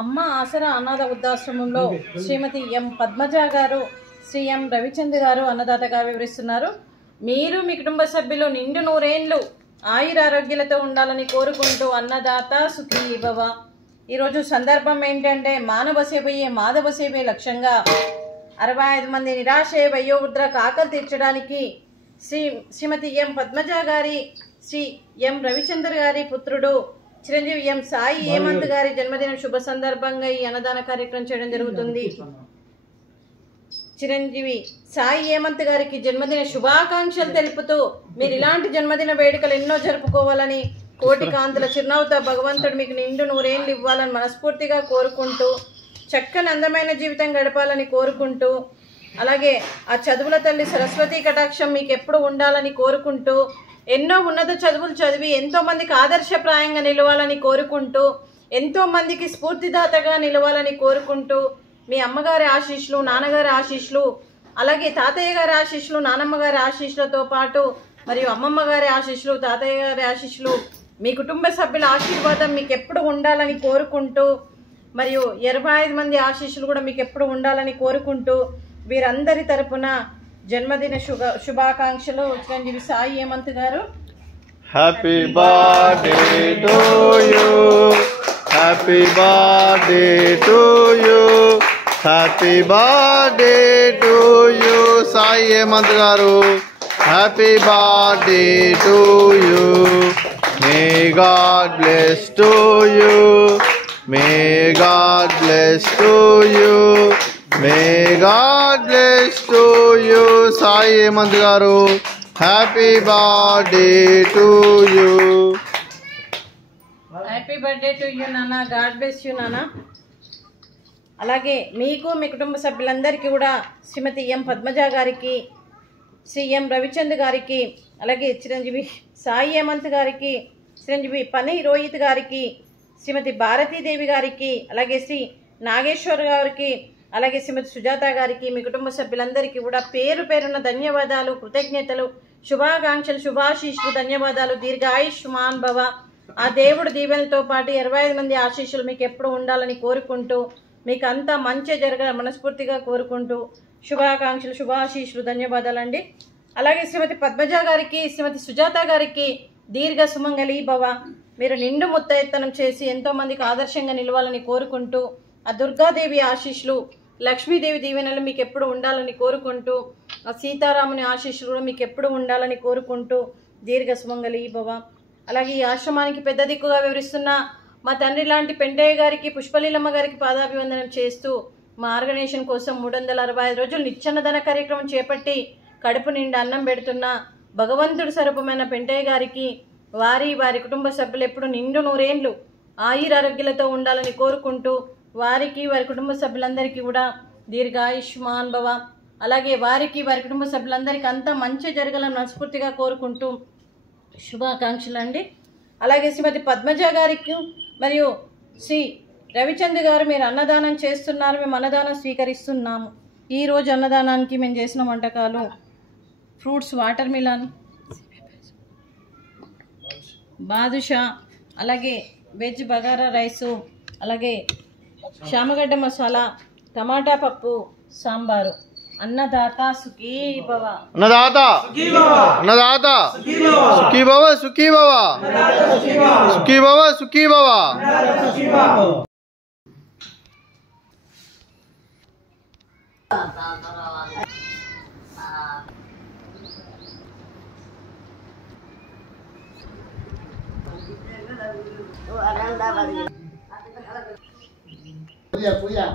అమ్మ ఆసరా అనాథ వృద్ధాశ్రమంలో శ్రీమతి ఎం పద్మజ గారు, శ్రీ ఎం రవిచంద్ర గారు అన్నదాతగా వివరిస్తున్నారు. మీరు మీ కుటుంబ సభ్యులు నిండు నూరేండ్లు ఆయురారోగ్యాలతో ఉండాలని కోరుకుంటూ అన్నదాత సుఖీ భవ. ఈరోజు సందర్భం ఏంటంటే మానవ సేవయే మాధవ సేవే లక్ష్యంగా 65 మంది నిరాశయ వయోవృద్ధులకు ఆకలి తీర్చడానికి శ్రీమతి ఎం పద్మజ గారి, శ్రీ ఎం రవిచంద్ర గారి పుత్రుడు చిరంజీవి ఎం సాయి హేమంత్ గారి జన్మదిన శుభ సందర్భంగా ఈ అన్నదాన కార్యక్రమం చేయడం జరుగుతుంది. చిరంజీవి సాయి హేమంత్ గారికి జన్మదిన శుభాకాంక్షలు తెలుపుతూ మీరు ఇలాంటి జన్మదిన వేడుకలు ఎన్నో జరుపుకోవాలని, కోటి కాంతుల చిరునవ్వుతో భగవంతుడు మీకు నిండు నూరేళ్ళు ఇవ్వాలని మనస్ఫూర్తిగా కోరుకుంటూ, చక్కని అందమైన జీవితం గడపాలని కోరుకుంటూ, అలాగే ఆ చదువుల తల్లి సరస్వతి కటాక్షం మీకు ఎప్పుడు ఉండాలని కోరుకుంటూ, ఎన్నో ఉన్నత చదువులు చదివి ఎంతోమందికి ఆదర్శప్రాయంగా నిలవాలని కోరుకుంటూ, ఎంతోమందికి స్ఫూర్తిదాతగా నిలవాలని కోరుకుంటూ, మీ అమ్మగారి ఆశీస్సులు, నాన్నగారి ఆశీస్సులు, అలాగే తాతయ్య గారి ఆశీస్సులు, నానమ్మ గారి ఆశీస్సులతో పాటు మరియు అమ్మమ్మ గారి ఆశీస్సులు, తాతయ్య గారి ఆశీస్సులు, మీ కుటుంబ సభ్యుల ఆశీర్వాదం మీకు ఎప్పుడు ఉండాలని కోరుకుంటూ, మరియు 25 మంది ఆశీస్సులు కూడా మీకు ఎప్పుడు ఉండాలని కోరుకుంటూ, వీరందరి తరపున జన్మదిన శుభాకాంక్షలు చిరంజీవి సాయి హేమంత్ గారు. Happy birthday to you, happy birthday to you, happy birthday to you Sai Hemanth గారు. Happy birthday to you. May God bless to you, may God bless to you, may God bless to you Sai Hemanth గారు. Happy birthday to you. Happy birthday to you నాన్న, God bless you నాన్న. అలాగే మీకు మీ కుటుంబ సభ్యులందరికీ కూడా శ్రీమతి ఎం పద్మజ గారికి, శ్రీ ఎం రవిచంద్ర గారికి, అలాగే చిరంజీవి సాయి హేమంత్ గారికి, చిరంజీవి పని రోహిత్ గారికి, శ్రీమతి భారతీదేవి గారికి, అలాగే శ్రీ నాగేశ్వర్ గారికి, అలాగే శ్రీమతి సుజాత గారికి, మీ కుటుంబ సభ్యులందరికీ కూడా పేరు పేరున్న ధన్యవాదాలు, కృతజ్ఞతలు, శుభాకాంక్షలు, శుభాశీస్సులు, ధన్యవాదాలు. దీర్ఘాయుష్మాన్ భవ. ఆ దేవుడు దీవెనలతో పాటు 25 మంది ఆశీస్సులు మీకు ఎప్పుడు ఉండాలని కోరుకుంటూ, మీకు అంతా మంచి జరగాలని మనస్ఫూర్తిగా కోరుకుంటూ, శుభాకాంక్షలు, శుభాశీస్సులు, ధన్యవాదాలండి. అలాగే శ్రీమతి పద్మజ గారికి, శ్రీమతి సుజాత గారికి దీర్ఘ సుమంగళి భవ. మీరు నిండు ముత్తైతనం చేసి ఎంతోమందికి ఆదర్శంగా నిలవాలని కోరుకుంటూ, ఆ దుర్గాదేవి ఆశీస్సులు, లక్ష్మీదేవి దీవెనలు మీకు ఎప్పుడు ఉండాలని కోరుకుంటూ, ఆ సీతారాముని ఆశీస్సులు కూడా మీకు ఎప్పుడు ఉండాలని కోరుకుంటూ, దీర్ఘ సుమంగళి భవ. అలాగే ఈ ఆశ్రమానికి పెద్ద దిక్కుగా వివరిస్తున్న మా తండ్రి లాంటి పెంటయ్య గారికి, పుష్పలీలమ్మ గారికి పాదాభివందనం చేస్తూ, మా ఆర్గనైజేషన్ కోసం 365 రోజులు నిత్యాన్నదాన కార్యక్రమం చేపట్టి కడుపు నిండా అన్నం పెడుతున్న భగవంతుడి స్వరూపమైన పెంటయ్య గారికి, వారి కుటుంబ సభ్యులు ఎప్పుడు నిండు నూరేండ్లు ఆయురారోగ్యాలతో ఉండాలని కోరుకుంటూ, వారికి వారి కుటుంబ సభ్యులందరికీ కూడా దీర్ఘాయుష్మాన్ భవ. అలాగే వారి కుటుంబ సభ్యులందరికీ అంతా మంచి జరగాలని మనస్ఫూర్తిగా కోరుకుంటూ శుభాకాంక్షలు అండి. అలాగే శ్రీమతి పద్మజ గారికి మరియు శ్రీ రవిచంద్ర గారు మీరు అన్నదానం చేస్తున్నారు, మేము అన్నదానం స్వీకరిస్తున్నాము. ఈరోజు అన్నదానానికి మేము చేసిన వంటకాలు ఫ్రూట్స్, వాటర్ మిలన్, బాదుషా, అలాగే వెజ్ బగారా రైసు, అలాగే శామగడ్డ మసాలా, టమాటా పప్పు, సాంబారు. అన్నదాత సుఖీ భవ. అన్నదాత అన్నదాత సుఖీ భవ, సుఖీ భవ, సుఖీ భవ, సుఖీ భవ. Puya.